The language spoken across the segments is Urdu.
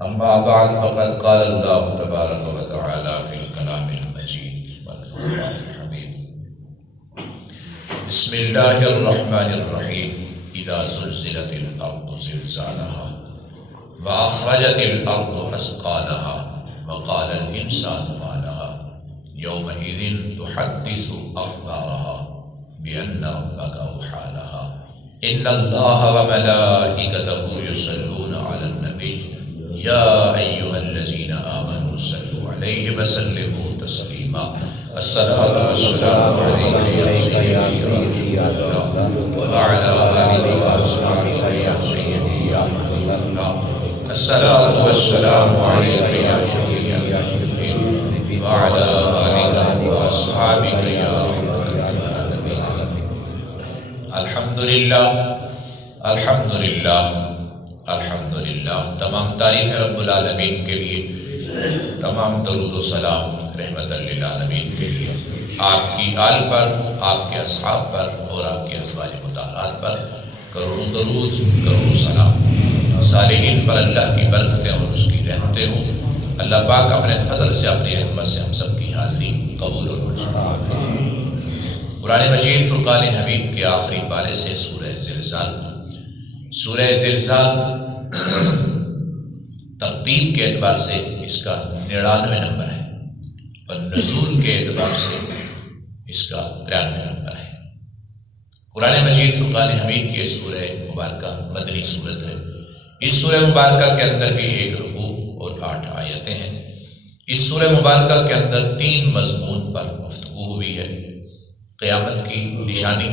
أما بعد فقد قال الله تبارك وتعالى في الكلام المجيد والفرقان الحميد بسم الله الرحمن الرحيم إذا زلزلت الأرض زلزالها وأخرجت الأرض أثقالها وقال الإنسان ما لها يومئذ تحدث أخبارها بأن ربك أوحى لها إن الله وملائكته يصلون على النبي يا أيها الذين آمنوا صلوا عليه وسلموا تسليما الصلاة والسلام عليك يا سيدي وعلى آلك وأصحابك يا سيدي يا حبيب الله الصلاة والسلام عليك يا سيدي وعلى آلك وأصحابك يا رب العالمين. الحمدللہ الحمدللہ الحمدللہ. تمام تعریف رب العالمین کے لیے، تمام درود و سلام رحمت للعالمین کے لیے، آپ کی آل پر، آپ کے اصحاب پر اور آپ کے ازواج مطہرات پر کروڑوں درود کروڑوں سلام. صالحین پر اللہ کی برکتیں اور اس کی رحمتیں ہوں. اللہ پاک اپنے فضل سے، اپنی رحمت سے ہم سب کی حاضری قبول اور منظور. قرآن مجید فرقان حمید کے آخری پارے سے سورہ زلزال. سورہ زلزال ترتیب کے اعتبار سے اس کا 99 نمبر ہے اور نزول کے اعتبار سے اس کا 93 نمبر ہے. قرآن مجید فرقان حمید کی سورہ مبارکہ مدنی صورت ہے. اس سورہ مبارکہ کے اندر بھی 1 رکوع اور 8 آیتیں ہیں. اس سورہ مبارکہ کے اندر 3 مضمون پر گفتگو ہوئی ہے: قیامت کی نشانی،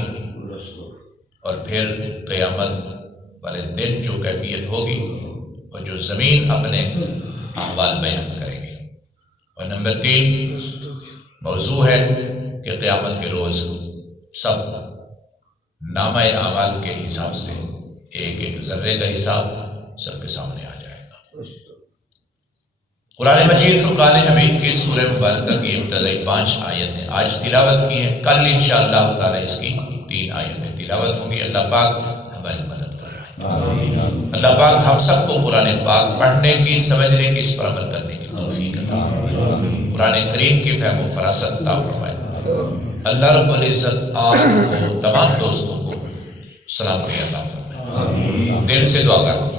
اور پھر قیامت والے دن جو کیفیت ہوگی اور جو زمین اپنے احوال بیان کرے گی، اور نمبر 3 موضوع ہے کہ قیامت کے روز سب نامہ اعمال کے حساب سے ایک ایک ذرے کا حساب سب کے سامنے آ جائے گا. قرآن مجید فرقان حمید کی سورہ مبارکہ کی ابتدائی 5 آیتیں آج تلاوت کی ہیں. کل انشاءاللہ تعالی اس کی 3 آیتیں تلاوت ہوں گی. اللہ پاک ہماری مدد فرمائے. اللہ پاک ہم سب کو قرآن پاک پڑھنے کی، سمجھنے کی، اس پر عمل کرنے کی توفیق عطا فرمائے. قرآن کریم کی فہم و فراست عطا فرمائے. اللہ رب العزت آپ کو، تمام دوستوں کو سلام عطا فرمائے. دل سے دعا کرتا ہوں.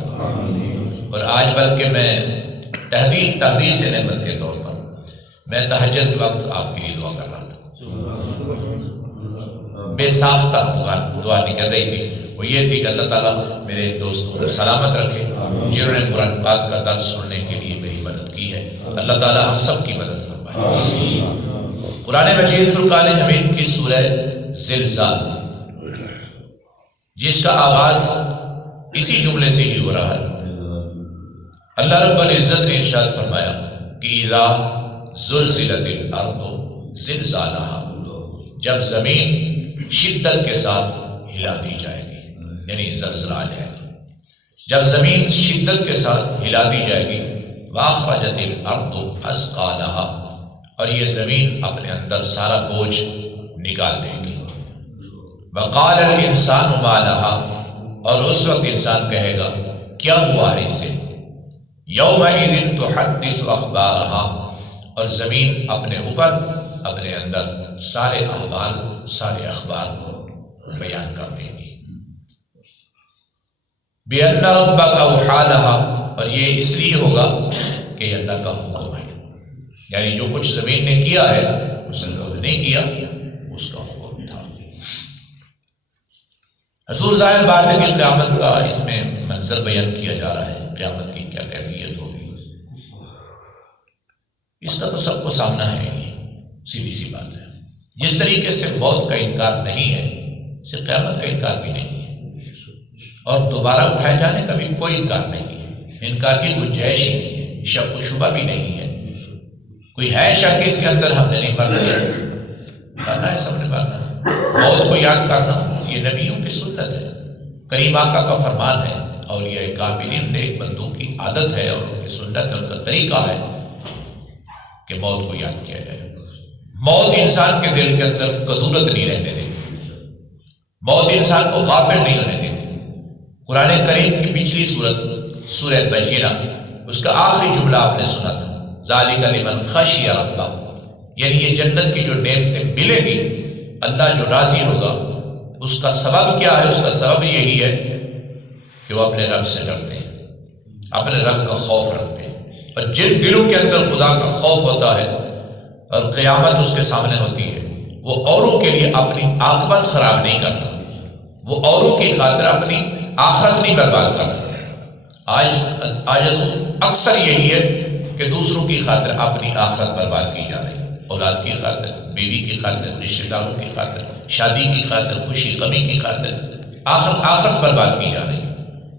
اور آج بلکہ میں تحدید سے نعمت کے طور پر میں تہجد کے وقت آپ کے لیے دعا کر رہا تھا. بے ساختہ دعا نہیں کر رہی تھی. وہ یہ تھی کہ اللہ تعالیٰ میرے دوستوں کو سلامت رکھے جنہوں نے قرآن پاک کا درس سننے کے لیے میری مدد کی ہے. اللہ تعالیٰ ہم سب کی مدد فرمائے. قرآن مجید فرقان حمید کی سورہ زلزال، جس کا آغاز اسی جملے سے ہی ہو رہا ہے. اللہ رب العزت نے ارشاد فرمایا کہ اذا زلزلت الارض زلزالها، جب زمین شدت کے ساتھ ہلا دی جائے گی، یعنی زلزلہ آ جائے گا. جب زمین شدت کے ساتھ ہلا دی جائے گی، واخرجت الارض اثقالها، اور یہ زمین اپنے اندر سارا بوجھ نکال دے گی. وقال الانسان ما لها، اور اس وقت انسان کہے گا کیا ہوا ہے اسے. یومئذ تحدث اخبارها، اور زمین اپنے اوپر، اپنے اندر سارے احوال، سارے اخبار بیان کر دے گی. بِأَنَّ رَبَّكَ أَوْحَىٰ لَهَا، اور یہ اس لیے ہوگا کہ اللہ کا حکم ہے. یعنی جو کچھ زمین نے کیا ہے اس نے خود نہیں کیا، اس کا حکم تھا. حضور ظاہر بات ہے کہ قیامت کا اس میں منظر بیان کیا جا رہا ہے. قیامت کی کیا کیفیت ہوگی اس کا تو سب کو سامنا ہے. سیدھی سی بات ہے. جس طریقے سے موت کا انکار نہیں ہے، صرف قیامت کا انکار بھی نہیں ہے، اور دوبارہ اٹھائے جانے کا بھی کوئی انکار نہیں ہے. انکار کی گنجائش ہی نہیں ہے، شک و شبہ بھی نہیں ہے. کوئی ہے شک اس کے اندر ہم نے نہیں پڑھنا ہے، سب نے پڑھنا ہے. موت کو یاد کرنا یہ نبیوں کی سنت ہے، کریم آقا کا فرمان ہے، اولیاء کاملین نیک بندوں کی عادت ہے اور ان کی سنت ہے، ان کا طریقہ ہے کہ موت کو یاد کیا جائے. موت انسان کے دل کے اندر کدورت نہیں رہنے دیتی، موت انسان کو غافل نہیں ہونے دیتی. قرآن کریم کی پچھلی سورت سورہ بینہ اس کا آخری جملہ آپ نے سنا تھا، ذالک لمن خشی ربہ، یعنی یہ جنت کی جو نعمتیں ملے گی، اللہ جو راضی ہوگا، اس کا سبب کیا ہے؟ اس کا سبب یہی ہے کہ وہ اپنے رب سے ڈرتے ہیں، اپنے رب کا خوف رکھتے ہیں، اور جن دلوں کے اندر خدا کا خوف ہوتا ہے اور قیامت اس کے سامنے ہوتی ہے، وہ اوروں کے لیے اپنی عاقبت خراب نہیں کرتا، وہ اوروں کی خاطر اپنی آخرت نہیں برباد کرتا۔ آج اکثر یہی ہے کہ دوسروں کی خاطر اپنی آخرت برباد کی جا رہی ہے، اولاد کی خاطر، بیوی کی خاطر، رشتہ داروں کی خاطر، شادی کی خاطر، خوشی غمی کی خاطر آخرت برباد کی جا رہی ہے۔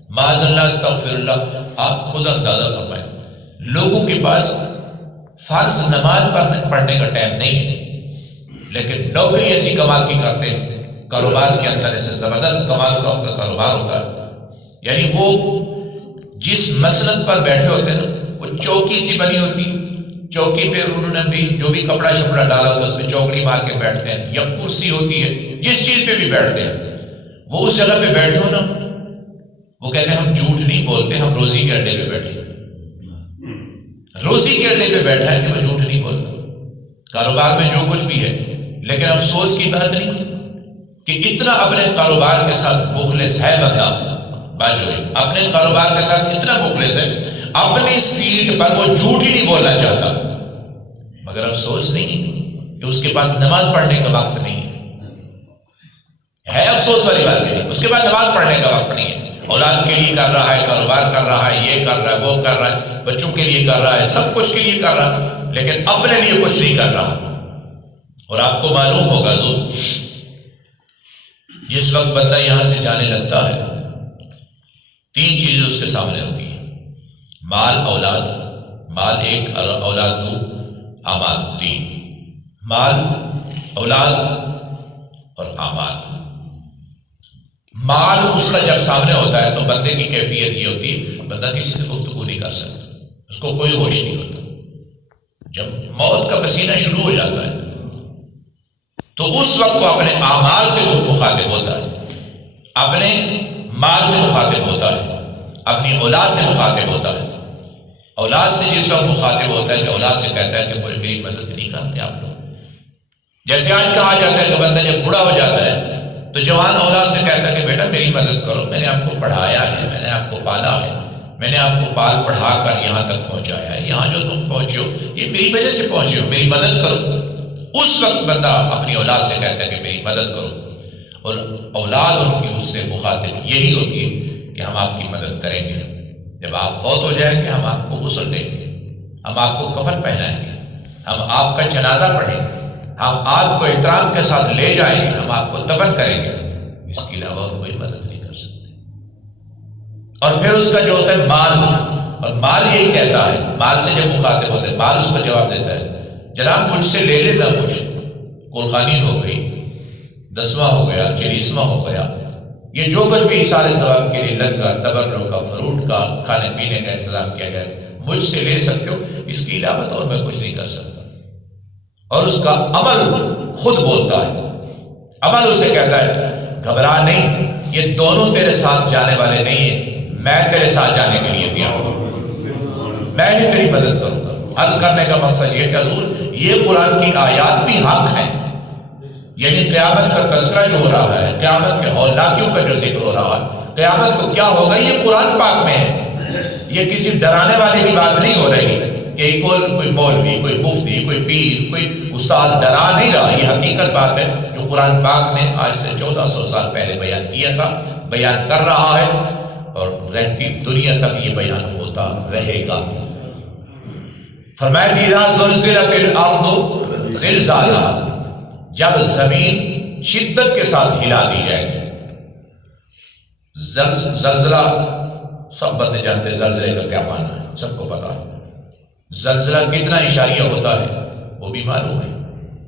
معاذ اللہ، استغفر اللہ۔ آپ خود اندازہ فرمائیں، لوگوں کے پاس فرض نماز پڑھنے کا ٹائم نہیں ہے، لیکن نوکری ایسی کمال کی کرتے ہیں، کاروبار کے اندر ایسے زبردست کمال کا ان کا کاروبار ہوتا ہے، یعنی وہ جس مسند پر بیٹھے ہوتے ہیں نا، وہ چوکی سی بنی ہوتی ہے، چوکی پہ انہوں نے بھی جو بھی کپڑا شپڑا ڈالا ہوتا ہے اس میں چوکڑی مار کے بیٹھتے ہیں، یا کرسی ہوتی ہے، جس چیز پہ بھی بیٹھتے ہیں، وہ اس جگہ پہ بیٹھے ہو نا، وہ کہتے ہیں ہم جھوٹ نہیں بولتے، ہم روزی کے اڈے پہ بیٹھے، روزی کے اڈے پہ بیٹھا ہے کہ وہ جھوٹ نہیں بولتا، کاروبار میں جو کچھ بھی ہے۔ لیکن افسوس کی بات نہیں کہ اتنا اپنے کاروبار کے ساتھ مخلص ہے بندہ، باجوئی اپنے کاروبار کے ساتھ اتنا مخلص ہے، اپنی سیٹ پر وہ جھوٹ ہی نہیں بولنا چاہتا، مگر افسوس نہیں کہ اس کے پاس نماز پڑھنے کا وقت نہیں ہے افسوس والی بات نہیں، اس کے بعد نماز پڑھنے کا وقت نہیں ہے، اولاد کے لیے کر رہا ہے، کاروبار کر رہا ہے، یہ کر رہا ہے، وہ کر رہا ہے، بچوں کے لیے کر رہا ہے، سب کچھ کے لیے کر رہا ہے، لیکن اپنے لیے کچھ نہیں کر رہا۔ اور آپ کو معلوم ہوگا جس وقت بندہ یہاں سے جانے لگتا ہے، تین چیزیں اس کے سامنے ہوتی ہیں، مال، اولاد، مال ایک، اولاد دو، اعمال تین، مال، اولاد اور اعمال۔ مال اس کا جب سامنے ہوتا ہے تو بندے کی کیفیت یہ ہوتی ہے، بندہ کسی سے گفتگو نہیں کر سکتا، اس کو کوئی ہوش نہیں ہوتا۔ جب موت کا پسینہ شروع ہو جاتا ہے تو اس وقت وہ اپنے اعمال سے مخاطب ہوتا ہے، اپنے مال سے مخاطب ہوتا ہے، اپنی اولاد سے مخاطب ہوتا ہے۔ اولاد سے جس وقت مخاطب ہوتا ہے کہ اولاد سے کہتا ہے کہ مجھے میری مدد نہیں کرتے آپ لوگ، جیسے آج کہا جاتا ہے کہ بندہ جب بوڑھا ہو جاتا ہے تو جوان اولاد سے کہتا ہے کہ بیٹا میری مدد کرو، میں نے آپ کو پڑھایا ہے، میں نے آپ کو پالا ہے، میں نے آپ کو پال پڑھا کر یہاں تک پہنچایا ہے، یہاں جو تم پہنچے ہو یہ میری وجہ سے پہنچے ہو، میری مدد کرو۔ اس وقت بندہ اپنی اولاد سے کہتا ہے کہ میری مدد کرو، اور اولاد ان کی اس سے مخاطب یہی ہوتی ہے کہ ہم آپ کی مدد کریں گے، جب آپ فوت ہو جائیں گے ہم آپ کو غسل دیں گے، ہم آپ کو کفن پہنائیں گے، ہم آپ کا جنازہ پڑھیں گے، ہم آپ کو احترام کے ساتھ لے جائیں گے، ہم آپ کو دفن کریں گے، اس کے علاوہ کوئی مدد نہیں کر سکتے۔ اور پھر اس کا جو ہوتا ہے مال، اور مال یہی کہتا ہے، مال سے جب مخاطب ہوتا ہے مال اس کو جواب دیتا ہے جناب مجھ سے لے لینا، کچھ کلخانی ہو گئی، 10واں ہو گیا، 40واں ہو گیا، یہ جو کچھ بھی سارے ثواب کے لیے لنگر، تبرک کا، فروٹ کا، کھانے پینے کا انتظام کیا گیا، مجھ سے لے سکتے ہو، اس کی علاوہ اور میں کچھ نہیں کر سکتا۔ اور اس کا عمل خود بولتا ہے، عمل اسے کہتا ہے گھبرا نہیں، یہ دونوں تیرے ساتھ جانے والے نہیں ہیں، میں تیرے ساتھ جانے کے لیے تیار ہوں، میں ہی تیری مدد کروں گا۔ عرض کرنے کا مقصد یہ کہ حضور یہ قرآن کی آیات بھی حق ہیں، یعنی قیامت کا تذکرہ جو ہو رہا ہے، قیامت کے ہولناکیوں کا جو ذکر ہو رہا ہے، قیامت کو کیا ہوگا، یہ قرآن پاک میں ہے، یہ کسی ڈرانے والی بھی بات نہیں ہو رہی کہ کوئی مولوی، کوئی مفتی، کوئی پیر، کوئی استاد ڈرا نہیں رہا، یہ حقیقت بات ہے جو قرآن پاک نے آج سے 1400 سال پہلے بیان کیا تھا، بیان کر رہا ہے، اور رہتی دنیا تک یہ بیان ہوتا رہے گا۔ فرمایا اذا زلزلت الارض زلزالها، جب زمین شدت کے ساتھ ہلا دی جائے گی۔ زلزلہ سب بندے جانتے ہیں زلزلے کا کیا معنی ہے، سب کو پتا ہے، زلزلہ کتنا اشاریہ ہوتا ہے وہ بھی معلوم ہے،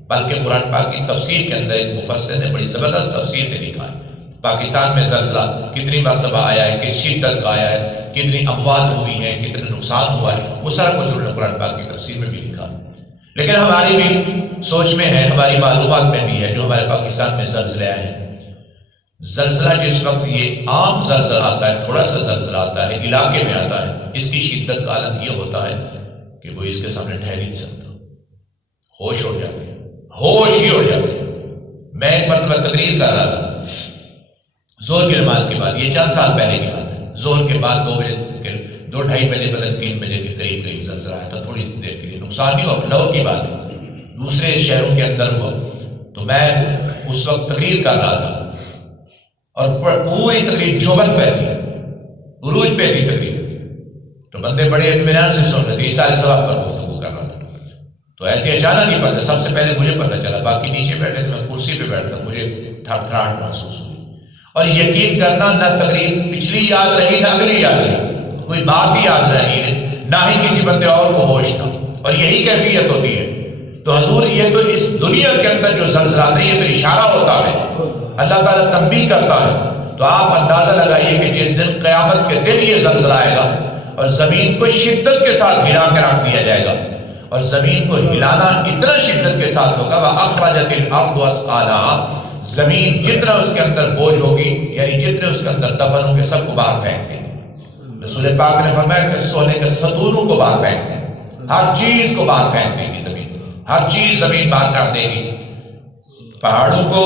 بلکہ قرآن پاک کی تفسیر کے اندر ایک مفسر نے بڑی زبردست تفسیر سے لکھا ہے، پاکستان میں زلزلہ کتنی مرتبہ آیا ہے، کس شدت کا آیا ہے، کتنی اموات ہوئی ہیں، کتنے نقصان ہوا ہے، وہ سارا کچھ انہوں نے قرآن پاک کی تفسیر میں بھی لکھا ہے۔ لیکن ہماری بھی سوچ میں ہے، ہماری معلومات میں بھی ہے، جو ہمارے پاکستان میں زلزلے آئے ہیں، زلزلہ جس وقت یہ عام زلزلہ آتا ہے، تھوڑا سا زلزلہ آتا ہے، علاقے میں آتا ہے، اس کی شدت کا عالم یہ ہوتا ہے کہ وہ اس کے سامنے ٹھہر ہی نہیں سکتا، ہوش اڑ جاتے ہیں، ہوش ہی اڑ جاتے ہیں۔ میں ایک مرتبہ تقریر کر رہا تھا زہر کی نماز کے بعد، یہ چند سال پہلے کی بات ہے، زہر کے بعد 2 بجے 2-2:30 بجے بدل 3 بجے کے قریب زلزلہ آیا تھا، تھوڑی دیر کے لیے نقصان نہیں ہوا، لاہور کی بات ہے، دوسرے شہروں کے اندر ہوا۔ تو میں اس وقت تقریر کر رہا تھا اور پوری تقریر جوبن پہ تھی، عروج پہ تھی تقریر، تو بندے بڑے اطمینان سے سن رہے تھے، عیسیٰ علیہ السلام پر گفتگو کر رہا تھا۔ تو ایسے اچانک نہیں پتا، سب سے پہلے مجھے پتا چلا، باقی نیچے بیٹھے تھے، میں کرسی پہ بیٹھتا، مجھے تھڑاہٹ محسوس ہوئی۔ اور یقین کرنا، نہ تقریر پچھلی یاد رہی نہ اگلی یاد رہی، کوئی بات ہی یاد رہی نہ ہی کسی بندے اور کو ہوش تھا، اور یہی کیفیت ہوتی ہے۔ تو حضور یہ تو اس دنیا کے اندر جو زلزلہ ہے یہ تو اشارہ ہوتا ہے، اللہ تعالیٰ تنبیہ کرتا ہے۔ تو آپ اندازہ لگائیے کہ جس دن قیامت کے دن یہ زلزلہ آئے گا اور زمین کو شدت کے ساتھ ہلا کے رکھ دیا جائے گا، اور زمین کو ہلانا اتنا شدت کے ساتھ ہوگا، وَأَخْرَجَتِ الْأَرْضُ أَثْقَالَهَا، زمین جتنا اس کے اندر بوجھ ہوگی، یعنی جتنے اس کے اندر دفن ہوں گے، سب کو باہر پھینک دیں گے۔ رسول پاک نے فرمایا کہ سونے کے ستونوں کو باہر پھینک دیں، ہر چیز کو باہر پھینک دے گی زمین، ہر چیز زمین باہر کر دے گی۔ پہاڑوں کو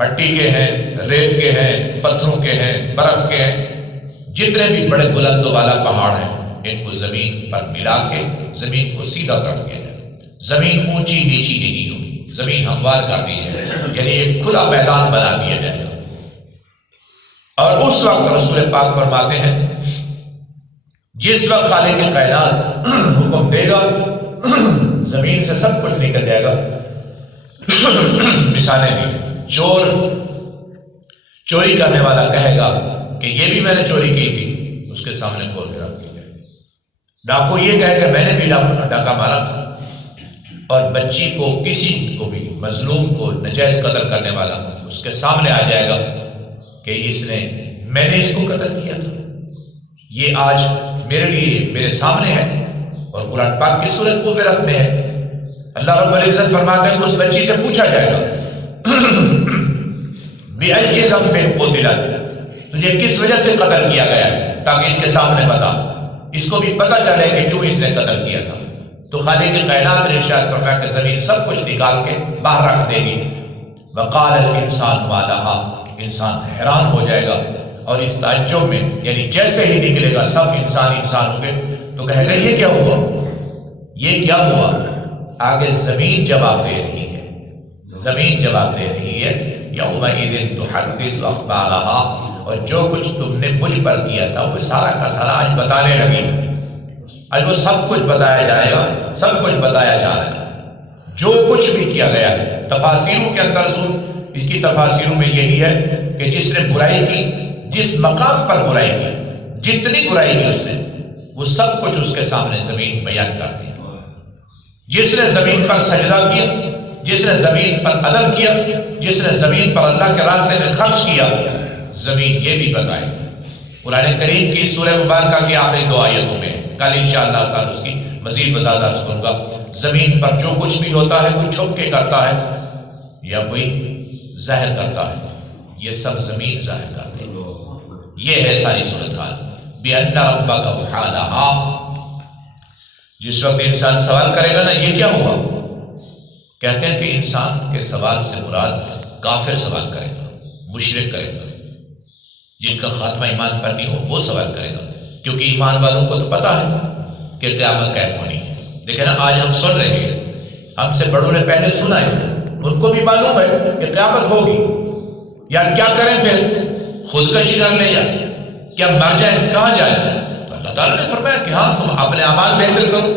مٹی کے ہیں، ریت کے ہیں، پتھروں کے ہیں، برف کے ہیں، جتنے بھی بڑے بلند و بالا پہاڑ ہیں، ان کو زمین پر ملا کے زمین کو سیدھا کر دیا جائے، زمین اونچی نیچی نہیں ہوگی، زمین ہموار کر دی جائے، یعنی ایک کھلا میدان بنا دیا جائے گا۔ اور اس وقت رسول پاک فرماتے ہیں جس وقت خالق کائنات حکم دے گا زمین سے سب کچھ نکل جائے گا۔ مثالیں دی، چور چوری کرنے والا کہے گا کہ یہ بھی میں نے چوری کی تھی، اس کے سامنے کھول کے رکھ دی جائے۔ ڈاکو یہ کہے کہ میں نے بھی ڈاکہ مارا تھا، اور بچی کو، کسی کو بھی مظلوم کو ناجائز قتل کرنے والا اس کے سامنے آ جائے گا کہ میں نے اس کو قتل کیا تھا، یہ آج میرے لیے میرے سامنے ہے، اور قرآن پاک کی سورۃ قبرت میں ہے۔ اللہ رب العزت فرماتے ہیں کہ اس بچی سے پوچھا جائے گا بِأَيِّ ذَنبٍ قُتِلَتْ، تجھے کس وجہ سے قتل کیا گیا ہے، تاکہ اس کے سامنے بتا، اس کو بھی پتہ چلے کہ کیوں اس نے قتل کیا تھا۔ تو خالق کائنات نے ارشاد فرمایا کہ زمین سب کچھ نکال کے باہر رکھ دے گی۔ وَقَالَ الْإِنسَانُ مَا لَهَا، انسان حیران ہو جائے گا، اور اس تعجب میں، یعنی جیسے ہی نکلے گا سب انسان ہوں گے، تو کہے گا یہ کیا ہوا، یہ کیا ہوا؟ آگے زمین جواب دے رہی ہے، زمین جواب دے رہی ہے یومئذ تحدث اخبارها، اور جو کچھ تم نے مجھ پر کیا تھا وہ سارا کا سارا آج بتانے لگی، آج وہ سب کچھ بتایا جائے گا، سب کچھ بتایا جا رہا ہے جو کچھ بھی کیا گیا ہے۔ تفاسیروں کے اندر اس کی تفاسیروں میں یہی ہے کہ جس نے برائی کی، جس مقام پر برائی کی، جتنی برائی کی اس نے، وہ سب کچھ اس کے سامنے زمین بیان کر دی۔ جس نے زمین پر سجدہ کیا، جس نے زمین پر عدل کیا، جس نے زمین پر اللہ کے راستے میں خرچ کیا، زمین یہ بھی بتائے گی۔ قرآن کریم کی سورہ مبارکہ کی آخری 2 آیتوں میں، کل انشاءاللہ تعالی اس کی مزید وضاحت عرض کروں گا، زمین پر جو کچھ بھی ہوتا ہے کوئی چھپ کے کرتا ہے یا کوئی ظاہر کرتا ہے، یہ سب زمین ظاہر کر دے گی۔ یہ ہے ساری صورتحال۔ بِأَنَّ رَبَّكَ وَحَالَهَا، جس وقت انسان سوال کرے گا نا یہ کیا ہوا، کہتے ہیں کہ انسان کے سوال سے مراد کافر سوال کرے گا، مشرک کرے گا، جن کا خاتمہ ایمان پر نہیں ہو وہ سوال کرے گا، کیونکہ ایمان والوں کو تو پتا ہے کہ قیامت قائم ہونی ہے۔ دیکھیں نا آج ہم سن رہے ہیں، ہم سے بڑوں نے پہلے سنا ہے، ان کو بھی معلوم ہے کہ قیامت ہوگی، یار کیا کریں پھر، خودکشی کر لیں یا کیا مر جائیں، کہاں جائیں؟ تو اللہ تعالیٰ نے فرمایا کہ ہاں تم اپنے اعمال بہتر کرو،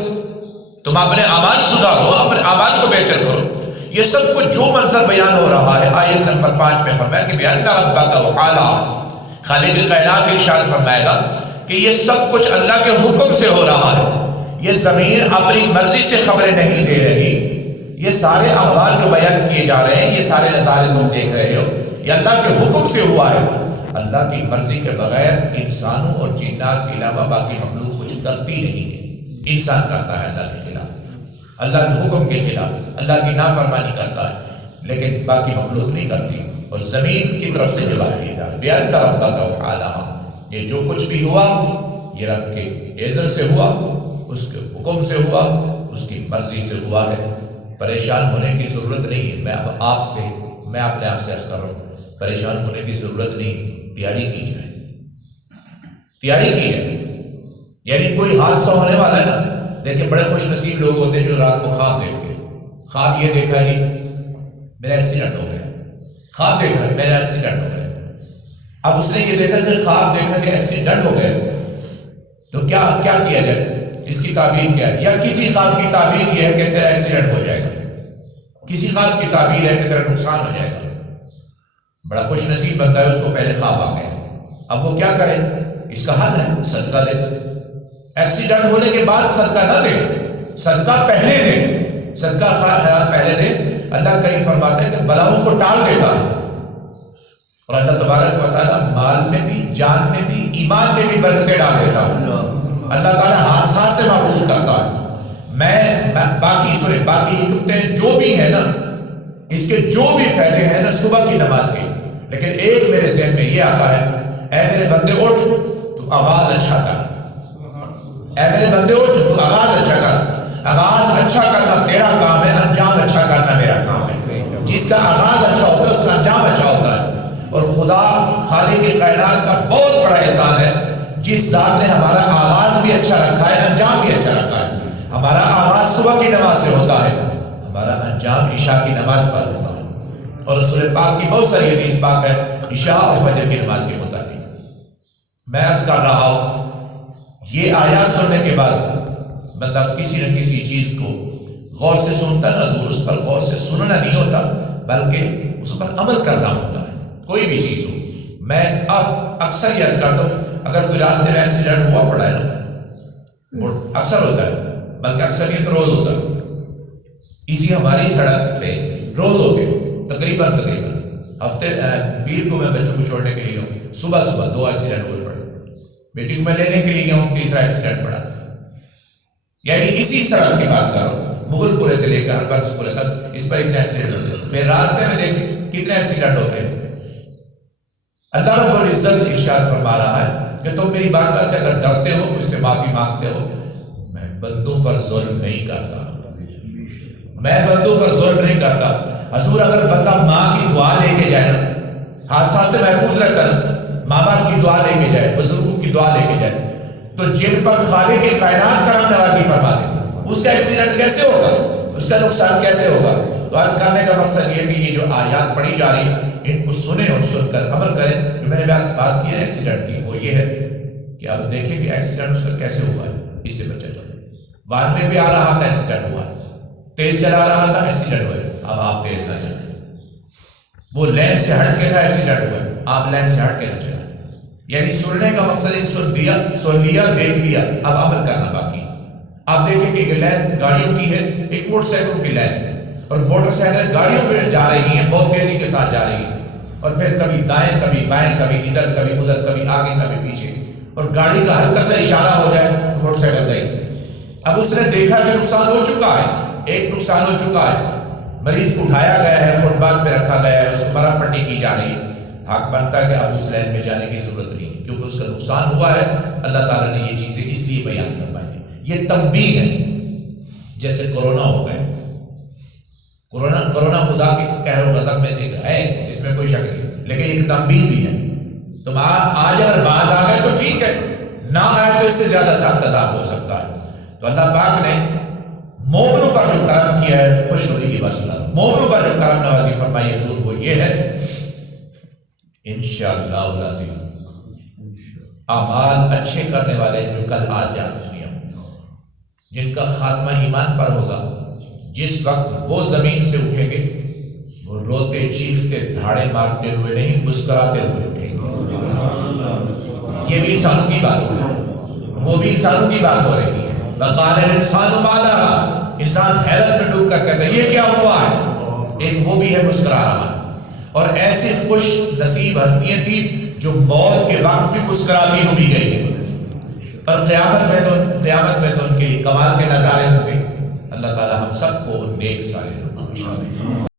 تم اپنے اعمال سدھارو، اپنے اعمال کو بہتر کرو۔ یہ سب کچھ جو منظر بیان ہو رہا ہے آیت نمبر 5 میں فرمایا کہ بِأَنَّ رَبَّكَ وَحَالَهَا، خالق کائنات ارشاد فرمائے گا کہ یہ سب کچھ اللہ کے حکم سے ہو رہا ہے، یہ زمین اپنی مرضی سے خبریں نہیں دے رہی، یہ سارے احوال جو بیان کیے جا رہے ہیں، یہ سارے نظارے تم دیکھ رہے ہو، یہ اللہ کے حکم سے ہوا ہے۔ اللہ کی مرضی کے بغیر انسانوں اور جنات کے علاوہ باقی مخلوق کچھ کرتی نہیں ہے۔ انسان کرتا ہے اللہ کے خلاف، اللہ کے حکم کے خلاف، اللہ کی نافرمانی کرتا ہے، لیکن باقی مخلوق نہیں کرتی۔ اور زمین کی طرف سے جواب دیا جا رہا ہے بِأَنَّ رَبَّكَ وَحَالَهَا، یہ جو کچھ بھی ہوا یہ رب کے اذن سے ہوا، اس کے حکم سے ہوا، اس کی مرضی سے ہوا ہے۔ پریشان ہونے کی ضرورت نہیں ہے۔ میں اپنے آپ سے عرض کر رہا ہوں، پریشان ہونے کی ضرورت نہیں، تیاری کی جائے، تیاری کی جائے۔ یعنی کوئی حادثہ ہونے والا ہے نا، دیکھیں بڑے خوش نصیب لوگ ہوتے ہیں جو رات کو خواب دیکھتے ہیں۔ خواب یہ دیکھا جی میرا ایکسیڈنٹ ہو گیا، خواب دیکھ رہا ہے میرا ایکسیڈنٹ ہو گیا۔ اب اس نے یہ دیکھا کہ خواب دیکھا کہ ایکسیڈنٹ ہو گیا، تو کیا کیا جائے؟ اس کی تعبیر کیا ہے؟ یا کسی خواب کی تعبیر یہ ہے کہ تیرا ایکسیڈنٹ ہو جائے گا، کسی خواب کی تعبیر ہے کہ تیرا نقصان ہو جائے گا۔ بڑا خوش نصیب بندہ ہے، اس کو پہلے خواب آ گیا، اب وہ کیا کرے؟ اس کا حل ہے صدقہ دے۔ ایکسیڈنٹ ہونے کے بعد صدقہ نہ دے، صدقہ پہلے دے، صدقہ خیرات پہلے دے۔ اللہ کہیں فرماتے ہیں کہ بلاؤں کو ٹال دیتا ہے، اور اللہ تبارک و تعالیٰ مال میں بھی، جان میں بھی، ایمان میں بھی برکتیں ڈال دیتا ہے۔ اللہ تعالیٰ حادثات سے محفوظ کرتا ہے۔ باقی حکمتیں جو بھی ہیں نا، اس کے جو بھی فائدے ہیں نا صبح کی نماز کے، لیکن ایک میرے ذہن میں یہ آتا ہے، اے میرے بندے اٹھ تو آغاز اچھا کر، اے میرے بندے اٹھ تو آغاز اچھا کر۔ آغاز اچھا کرنا تیرا کام ہے، انجام اچھا کرنا میرا کام ہے۔ جس کا آغاز اچھا ہوتا ہے اس کا انجام اچھا ہوتا ہے۔ اور خدا خالق کائنات کا بہت بڑا احسان ہے، جس ذات نے ہمارا آغاز بھی اچھا رکھا ہے، انجام بھی اچھا رکھا ہے۔ ہمارا آغاز صبح کی نماز سے ہوتا ہے، ہمارا انجام عشاء کی نماز پر ہوتا ہے۔ اور رسول پاک کی بہت ساری حدیث پاک ہے عشاء اور فجر کی نماز کے متعلق۔ میں عرض کر رہا ہوں، یہ آیات سننے کے بعد بندہ کسی نہ کسی چیز کو غور سے سنتا ہے، حضور اس پر غور سے سننا نہیں ہوتا بلکہ اس پر عمل کرنا ہوتا ہے۔ کوئی بھی چیز ہو، میں اکثر یہ عرض کرتا ہوں، اگر کوئی راستے میں ایکسیڈنٹ ہوا پڑا ہے نا، اکثر ہوتا ہے، بلکہ اکثر یہ تو روز ہوتا ہے، اسی ہماری سڑک پہ روز ہوتے ہیں تقریباً ہفتے پیر کو میں بچوں کو چھوڑنے کے لیے ہوں، صبح 2 ایکسیڈنٹ ہوئے پڑے، بیٹی کو میں لینے کے لیے گیا ہوں، 3را ایکسیڈنٹ پڑا تھا۔ یعنی اسی سڑک کی بات کر رہا ہوں، مغل پورے سے لے کر برس پورے تک اس پر اتنے ایکسیڈنٹ ہوتے ہیں۔ پھر راستے میں دیکھیں کتنے ایکسیڈنٹ ہوتے ہیں۔ اللہ رب العزت ارشاد فرما رہا ہے کہ تم میری بارگاہ سے اگر ڈرتے ہو، مجھ سے معافی مانگتے ہو، میں بندوں پر ظلم نہیں کرتا، میں بندوں پر ظلم نہیں کرتا۔ حضور اگر بندہ ماں کی دعا لے کے جائے نا، حادثات سے محفوظ رہ کر ماں باپ کی دعا لے کے جائے، بزرگوں کی دعا لے کے جائے، تو جن پر خالق کائنات کرم نوازی فرما دے، اس کا ایکسیڈنٹ کیسے ہوگا، اس کا نقصان کیسے ہوگا؟ تو عرض کرنے کا مقصد یہ بھی، یہ جو آیات پڑھی جا رہی ان کو سنیں اور سن کر عمل کریں۔ جو میں نے بات کی ہے ایکسیڈنٹ کی، وہ یہ ہے کہ اب دیکھیں کہ ایکسیڈنٹ اس کا کیسے ہوا ہے، اس سے بچا جائے۔ وان میں بھی آ رہا تھا ایکسیڈنٹ ہوا ہے، تیز چلا رہا تھا ایکسیڈنٹ ہوا ہے، اب آپ تیز نہ چلیں۔ وہ لین سے ہٹ کے تھا ایکسیڈنٹ ہوا ہے، آپ لین سے ہٹ کے نہ چلیں۔ یعنی سننے کا مقصد سن لیا دیکھ لیا، اب عمل کرنا باقی۔ آپ دیکھیں کہ ایک لین گاڑیوں کی ہے، ایک موٹر سائیکلوں کی لین ہے، اور موٹر سائیکل گاڑیوں میں جا رہی ہیں، بہت تیزی کے ساتھ جا رہی ہیں، اور پھر کبھی دائیں کبھی بائیں، کبھی ادھر کبھی ادھر، کبھی آگے کبھی پیچھے، اور گاڑی کا ہلکا سا اشارہ ہو جائے تو موٹر سائیکل گئی۔ اب اس نے دیکھا کہ نقصان ہو چکا ہے، ایک نقصان ہو چکا ہے، مریض کو اٹھایا گیا ہے، فٹ پاتھ پہ رکھا گیا ہے، اس کو مرہم پٹی کی جا رہی ہے۔ حق بنتا ہے کہ اب اس لائن میں جانے کی ضرورت نہیں ہے، کیونکہ اس کا نقصان ہوا ہے۔ اللہ تعالیٰ نے یہ چیزیں اس لیے بیان فرمائی ہیں، یہ تنبیہ ہے۔ جیسے کورونا ہو گئے، کورونا خدا کے قہر و غضب میں سے ہے، اس میں کوئی شک نہیں، لیکن ایک تنبیہ بھی ہے۔ تم آج اگر باز آ گئے تو ٹھیک ہے، نہ آئے تو اس سے زیادہ سخت عذاب ہو سکتا ہے۔ تو اللہ پاک نے مومنوں پر جو کرم کیا ہے، خوشخبری کی بات سنا، مومنوں پر جو کرم نوازی فرمائی حضور، وہ یہ ہے انشاءاللہ العزیز، اعمال اچھے کرنے والے جو کل آج دنیا جن کا خاتمہ ایمان پر ہوگا، جس وقت وہ زمین سے اٹھیں گے، وہ روتے چیختے دھاڑے مارتے ہوئے نہیں، مسکراتے ہوئے اٹھیں گے۔ یہ بھی انسانوں کی بات ہو رہی ہے، وہ بھی انسانوں کی بات ہو رہی ہے۔ وقال الانسان ما لها، انسان حیرت میں ڈوب کر کہتا ہے یہ کیا ہوا ہے، ایک وہ بھی ہے مسکرا رہا ہے۔ اور ایسی خوش نصیب ہستیاں تھیں جو موت کے وقت بھی مسکراتی ہوئی گئی ہیں، اور قیامت میں تو ان کے لیے کمال کے نظارے ہوں گے۔ اللہ تعالی ہم سب کو نیک صالح لوگوں میں شامل